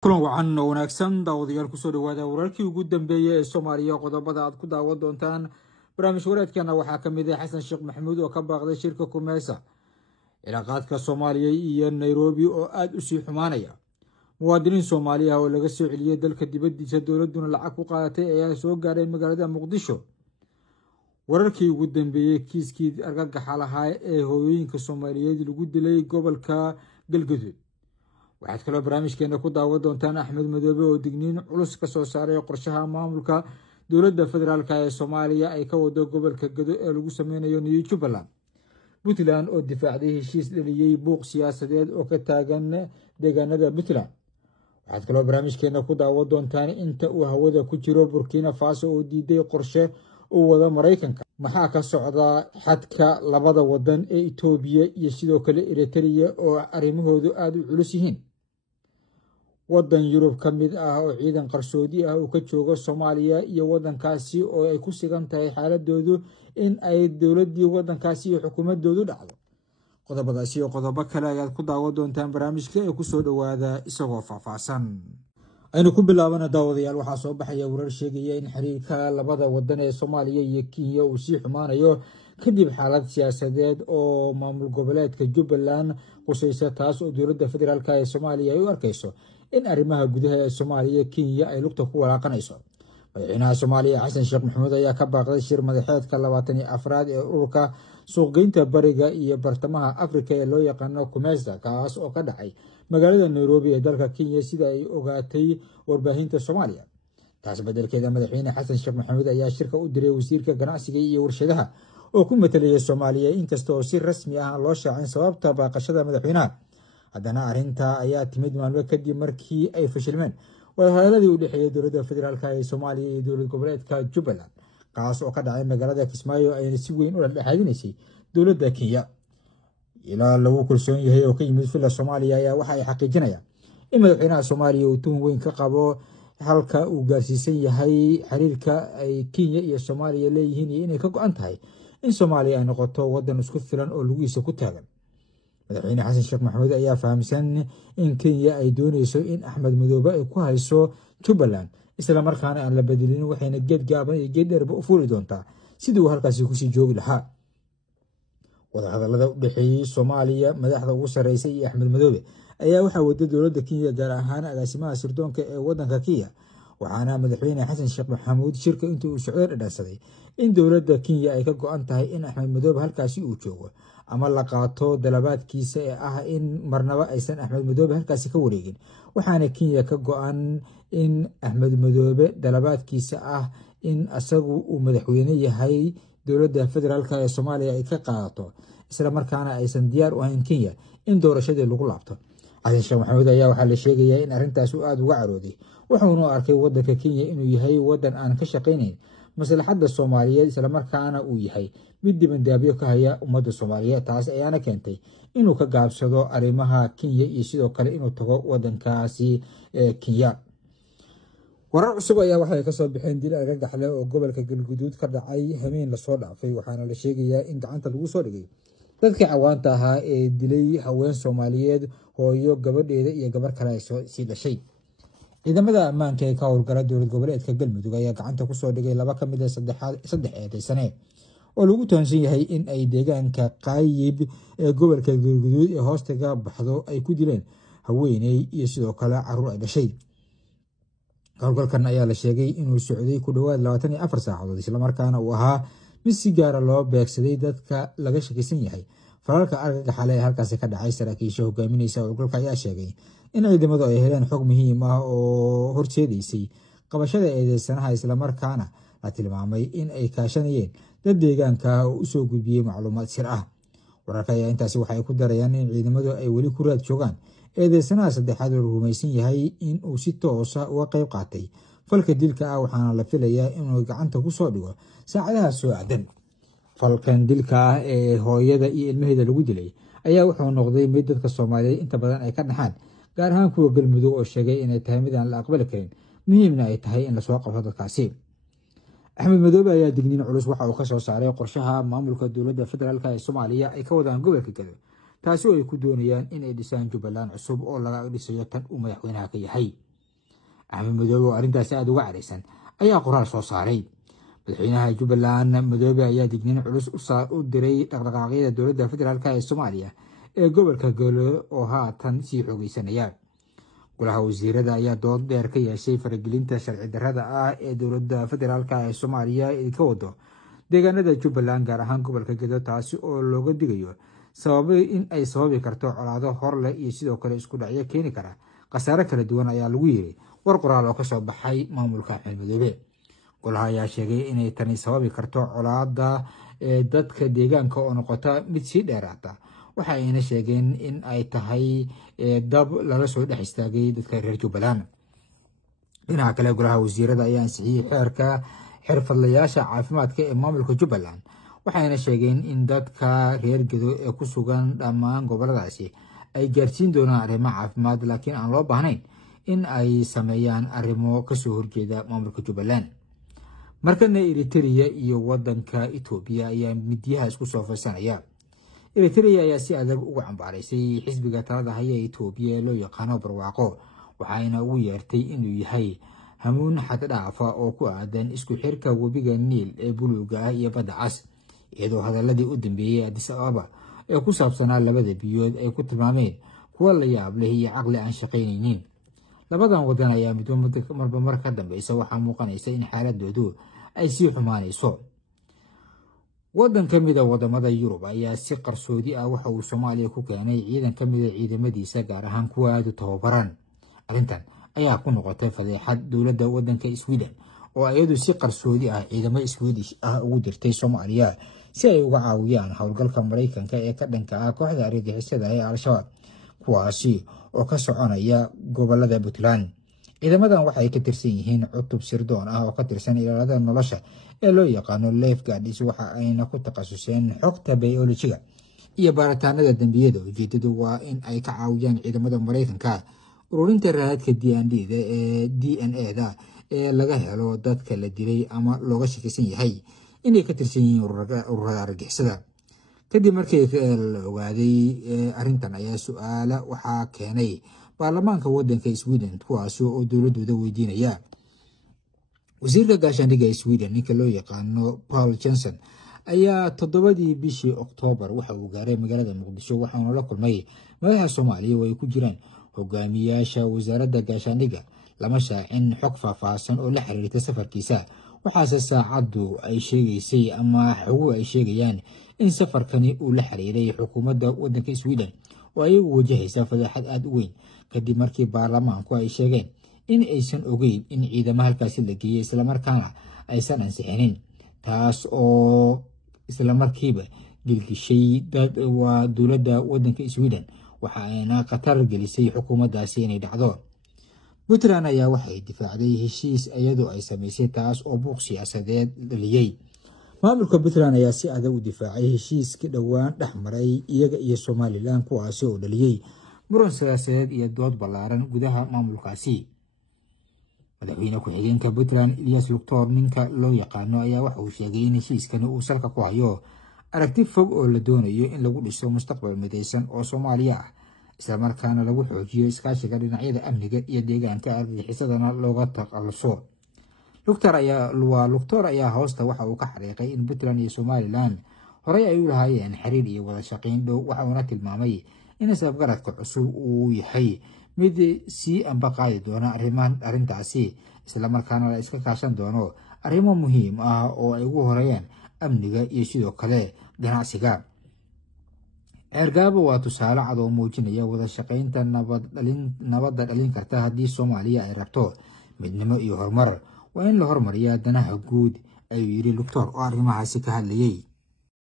kulan wacan oo wanaagsan daawadayaal kusoo dhawaada wararkii ugu dambeeyay ee Soomaaliya qodobada aad ku daawan doontaan barnaamij wareedkana waxaa ka mid ah Xasan Sheekh Maxamuud oo ka baaqday shirka Kumeesa cilaaqaadka Soomaaliya iyo Nairobi oo aad u sii xumaanaya muwaadiniin Soomaaliya oo laga soo celiyay dalka dibaddiisa dowladuna lacag ku qaadatay ayaa soo gaaray magaalada Muqdisho wararkii ugu dambeeyay kiiskii argagaxa lahaa ee hooyooyinka Soomaaliyeed lagu dilay gobolka Galgaduud waxaad kaloo barnaamijkeena ku daawan doontaan Axmed Madoobe oo digniin culus ka soo saaray qorshaha maamulka dowladda federaalka ee Soomaaliya ay ka wado gobolka Gado ee lagu sameynayo New Jubbaland Puntland oo difaacday heshiis dhaliyay buuq siyaasadeed oo ka taagan deegaanada Puntland waxaad kaloo barnaamijkeena ku daawan doontaan inta uu hawada ku jiro Burkina Faso oo diiday qorshe uu wada Mareykanka maxaa ka socda xadka labada wadan ee Itoobiya iyo sidoo kale Eritrea oo arrimahoodu aad u culus yihiin wadan Yurub ka mid ah oo ciidan qarsoodi ah uu ka joogo Soomaaliya iyo wadankaasi oo ay ku sigan tahay xaaladoodu in ay dowladii wadankaasi iyo xukuumadoodu dhacdo qodobadaasi iyo qodobo kale ayaad ku daawan doontaan barnaamijka ee ku soo dhawaada isagoo faahfaahsan aynu ku bilaabana daawadayaal waxaa soo baxaya warar sheegaya in xiriirka labada wadan ee Soomaaliya iyo Kenya uu sii xumaanayo kadib xaalad siyaasadeed oo maamul goboleedka Jubbaland qusaysa taas oo dowladda federaalka ee Soomaaliya ay u arkayso in arrimaha gudaha ee Soomaaliya Kenya ay lugta ku walaaqanayso madaxweynaha Soomaaliya Xasan Sheekh Maxamuud ayaa ka baaqday shir madaxeedka 24aad ee ururka suuqgeynta bariga iyo bartamaha Afrika ee loo yaqaan Kumeesa kaas oo ka dhacay magaalada Nairobi ee dalka Kenya sida ay ogaatay warbaahinta Soomaaliya taas bedelkeeda madaxweyne Xasan Sheekh Maxamuud ayaa shirka u diray wasiirka ganacsiga iyo warshadaha oo ku metelaya Soomaaliya inkasta oo si rasmi ah loo shaacin sababta baaqashada madaxweynaha haddana arrinta ayaa timid maalmo kadib markii ay fashilmeen wadahadaladii u dhexeeyay dowladda federaalka ee Soomaaliya iyo dowlad goboleedka Jubbaland kaas oo ka dhacay magaalada Kismaayo ayna si weyn u dhexaadinaysay dowladda Kenya ilaa lagu kalsoon yahay oo ka yimid fila Soomaaliya ayaa waxa ay xaqiijinayaan in madaxweynaha Soomaaliya uu tuhun weyn ka qabo halka uu gaarsiisan yahay xiriirka ay Kenya iyo Soomaaliya leeyihiin iyo inay ka go'an tahay in Soomaaliya ay noqoto wadan isku filan oo lugihiisa ku taagan madaxweyne Xasan Sheekh Maxamuud ayaa fahamsan in Kenya ay doonayso in Axmed Madoobe ay ku hayso Jubbaland isla markaana aan la bedelin waxayna geed gaaban iyo geed dheerba u fuuli doontaa sidii uu halkaasi kusii joogi lahaa wadahadalada u dhexeeyay Soomaaliya madaxda ugu sareysay iyo Axmed Madoobe ayaa waxa wada dowladda Kenya gaar ahaan agaasimaha sirdoonka ee wadanka Kenya waxaana madaxweyne Xasan Sheekh Maxamuud shirka intii uu socday dhadhansaday in dowladda Kenya ay ka go'an tahay in Axmed Madoobe halkaasi uu joogo ama la qaato dalabaadkiisa ee ah in marnaba aysan Axmed Madoobe halkaasi ka wareegin waxaana Kenya ka go'an in Axmed Madoobe dalabaadkiisa ah in asagu uu madaxweyne yahay dowladda federaalka ee Soomaaliya ay ka qaadato isla markaana aysan diyaar u ahayn Kenya in doorashadii lagu laabto Xasan Sheekh Maxamuud ayaa waxaa la sheegayaa in arrintaas uu aad uga carooday wuxuuna arkay wadanka Kenya inuu yahay wadan aan ka shaqaynayn maslaxadda Soomaaliyeed isla markaana uu yahay mid dibandaabiyo ka haya ummadda Soomaaliyeed taas ayaana keentay inuu ka gaabsado arrimaha Kenya iyo sidoo kale inuu tago wadankaasi Kenya warar cusub ayaa waxay ka soo bixeen dil argagax leh oo gobolka Galgaduud ka dhacay habeen la soo dhaafay waxaana la sheegayaa in gacanta lagu soo dhigay dadka cawaanta ahaa ee dilay haween Soomaaliyeed hooyo gabadheeda iyo gabar kale ay sii dhashay ciidamada ammaanka ee ka howlgala dowlad goboleedka Galmudug ayaa gacanta ku soo dhigay laba ka mid ah saddex eedaysane oo lagu toonsan yahay in ay deegaanka Qaayib ee gobolka Galgaduud ee hoostaga baxdo ay ku dileen haweeney iyo sidoo kale carruur ay dhashay howlgalkan ayaa la sheegay inuu socday ku dhawaad 24 saacadood isla markaana uu ahaa mid si gaar ah loo beegsaday dadka laga shakisan yahay falalka argagaxa leh ee halkaasi ka dhacay saraakiisha hogaaminaysa howlgalka ayaa sheegay in ciidamadu ay heleen xog muhiim ah oo horseedaysay qabashada eedeysanaha isla markaana la tilmaamay in ay kaashanayeen dad deegaanka oo u soo gudbiyay macluumaad sir ah wararka ayaa intaasi waxay ku darayaan in ciidamadu ay weli ku raad joogaan eedeysanaha saddexaad oo rumaysan yahay in uu si toos ah uga qayb qaatay falka dilka ah waxaana la filayaa inuu gacanta ku soo dhigo saacadaha soo aadan falkan dilka ah ee hooyada iyo ilmaheeda lagu dilay ayaa wuxuu noqday mid dadka Soomaaliyeed inta badan ay ka dhaxaan gaar ahaan kuwa Galmudug oo sheegay inay tahay mid aan la aqbali karin muhiimna ay tahay in la soo qabto dadkaasi Axmed Madoobe ayaa digniin culus waxa uu ka soo saaray qorshaha maamulka dowladda federaalka ee Soomaaliya ay ka wadaan gobolka Gado taasi oo ay ku doonayaan in ay dhisaan Jubbaland cusub oo laga dhisayo tan uu madaxweynaha ka yahay axmed madoobe oo arrintaasi aada uga caraysan ayaa qoraal soo saaray. madaxweynaha jubbaland madoobe ayaa digniin culus u diray dhaqdhaqaaqyada dowladda federaalk ee soomaaliya ee gobolka galo oo haatan sii xoogeysanaya. golaha wasiirada ayaa dood dheer ka yeeshay faragelinta sharci darrada ah ee dowladda federaalk ee soomaaliya ay ka wado deegaanada jubbaland gaar ahaan gobolka gedo, taasi oo looga digayo sababay in ay sababi karto colaado horleh iyo sidoo kale isku dhacyo keeni kara khasaare kala duwan ayaa lagu yiri war qoraal oo kasoo baxay maamulka axmed madoobe. golaha ayaa sheegay inay tani sababi karto colaada dadka deegaanka oo noqota mid sii dheeraata. waxa ayna sheegeen in ay tahay dab lala soo dhex istaagay dadka reer jubbaland. dhinaca kale golaha wasiirada ayaa ansixiyey xeerka xirfadlayaasha caafimaadka ee maamulka jubbaland, waxayna sheegeen in dadka reer gedo ee ku sugan dhammaan goboladaasi ay gaarsiin doonaan arrimo caafimaad, laakiin aan loo baahnayn in ay sameeyaan arrimo kasoo horjeeda maamulka jubbaland. markana eritrea iyo wadanka etoobiya ayaa midyaha isku soo faysanaya. eritrea ayaa si adag uga cambaaraysay xisbiga talada haya ee etoobiya ee loo yaqaano barwaaqo, waxayna ugu yeertay inuu yahay hamuun xad dhaafa oo ku aadan isku xirka webiga niil ee buluuga ah iyo badda cas, iyadoo hadaladii u dambeeyey addis ababa ee ku saabsanaa labada biyood ay ku tilmaameen kuwa la yaab leh iyo caqli aan shaqaynaynin. labadan wadan ayaa marba mar ka dambeysa waxaa muuqanaysa in xaaladoodu ay sii xumaanayso. wadan ka mida wadamada yurub ayaa si qarsoodi ah waxa uu soomaaliya ku keenay ciidan ka mida ciidamadiisa, gaar ahaan kuwa aada u tababaran. arrintan ayaa ku noqotay fadeexad dowladda wadanka sweden oo iyadu si qarsoodi ah ciidamo swedish ah ugu dirtay soomaaliya si ay uga caawiyaan howlgalka maraykanka ee ka dhanka ah kooxda argagixisada ee al-shabaab, kuwaasi oo ka soconaya gobolada puntland. ciidamadan waxay ka tirsan yihiin cutub sirdoon ah oo ka tirsan ilaalada nolosha ee loo yaqaano lifeguards, waxa ayna ku takhasuseen xogta biolojiga iyo baaritaanada dembiyada. ujeedadu waa in ay ka caawiyaan ciidamada maraykanka ururinta raadadka d n a da ee laga helo dadka la dilay ama looga shakisan yahay inay ka tirsan yihiin ururada argagixisada. kadib markii la ogaaday arrintan ayaa su-aala waxaa keenay baarlamaanka wadanka sweden, kuwaasi oo dowladooda weydiinaya. wasiirka gaashaandhigga ee sweden ninka loo yaqaano paul johnson ayaa 7 bishii oktoobar waxa uu gaaray magaalada muqdisho, waxaana la kulmay madaxa soomaaliya oo ay ku jiraan hogaamiyaasha wasaaradda gaashaandhigga. lama shaacin xog faahfaahsan oo la xiriirta safarkiisa, waxaase saacaddu ay sheegaysay ama xoguhu ay sheegayaan in safarkani uu la xiriiray xukuumadda wadanka sweden oo ayagu wajahaysa fadeexad aada u weyn kadib markii baarlamaanku ay sheegeen in aysan ogeyn in ciidamo halkaasi la geeyey islamarkaana aysan ansixinin, taas oo islamarkiiba gilgishay waa dowladda wadanka sweden, waxa ayna khatar gelisay xukuumaddaasi inay dhacdo. puntland ayaa waxay difaacday heshiis iyadoo ay samaysay, taas oo buuq siyaasadeed dhaliyey. maamulka puntland ayaa si adag u difaacay heshiiska dhowaan dhex maray iyaga iyo somalilan, kuwaasi oo dhaliyey muran siyaasadeed iyo dood ballaaran gudaha maamulkaasi. madaxweyne ku-xigeenka puntland elias luctor ninka loo yaqaano ayaa waxa uu sheegay in heshiiskani uu salka ku hayo aragti fog oo la doonayo in lagu dhiso mustaqbal midaysan oo soomaaliya ah, islamarkaana lagu xoojiyo iskaashiga dhinacyada amniga iyo deegaanka argagixisadana looga takhaluso. luctor ayaa hoosta waxa uu ka xariiqay in puntland iyo somalilan horey ay u lahaayeen xiriir iyo wada shaqayn dhow, waxa uuna tilmaamay in isafgaradka cusub uu yahay mid sii amba qaadi doona arrintaasi, islamarkaana la iska kaashan doono arrimo muhiim ah oo ay ugu horeeyaan amniga iyo sidoo kale ganacsiga. ceergaabo waa tusaale cad oo muujinaya wada shaqaynta nabadda dhalin karta haddii soomaaliya ay rabto midnimo iyo horumar. waa in la hormariyaa danaha guud, ayuu yidhi luctor oo arrimahaasi ka hadlayay.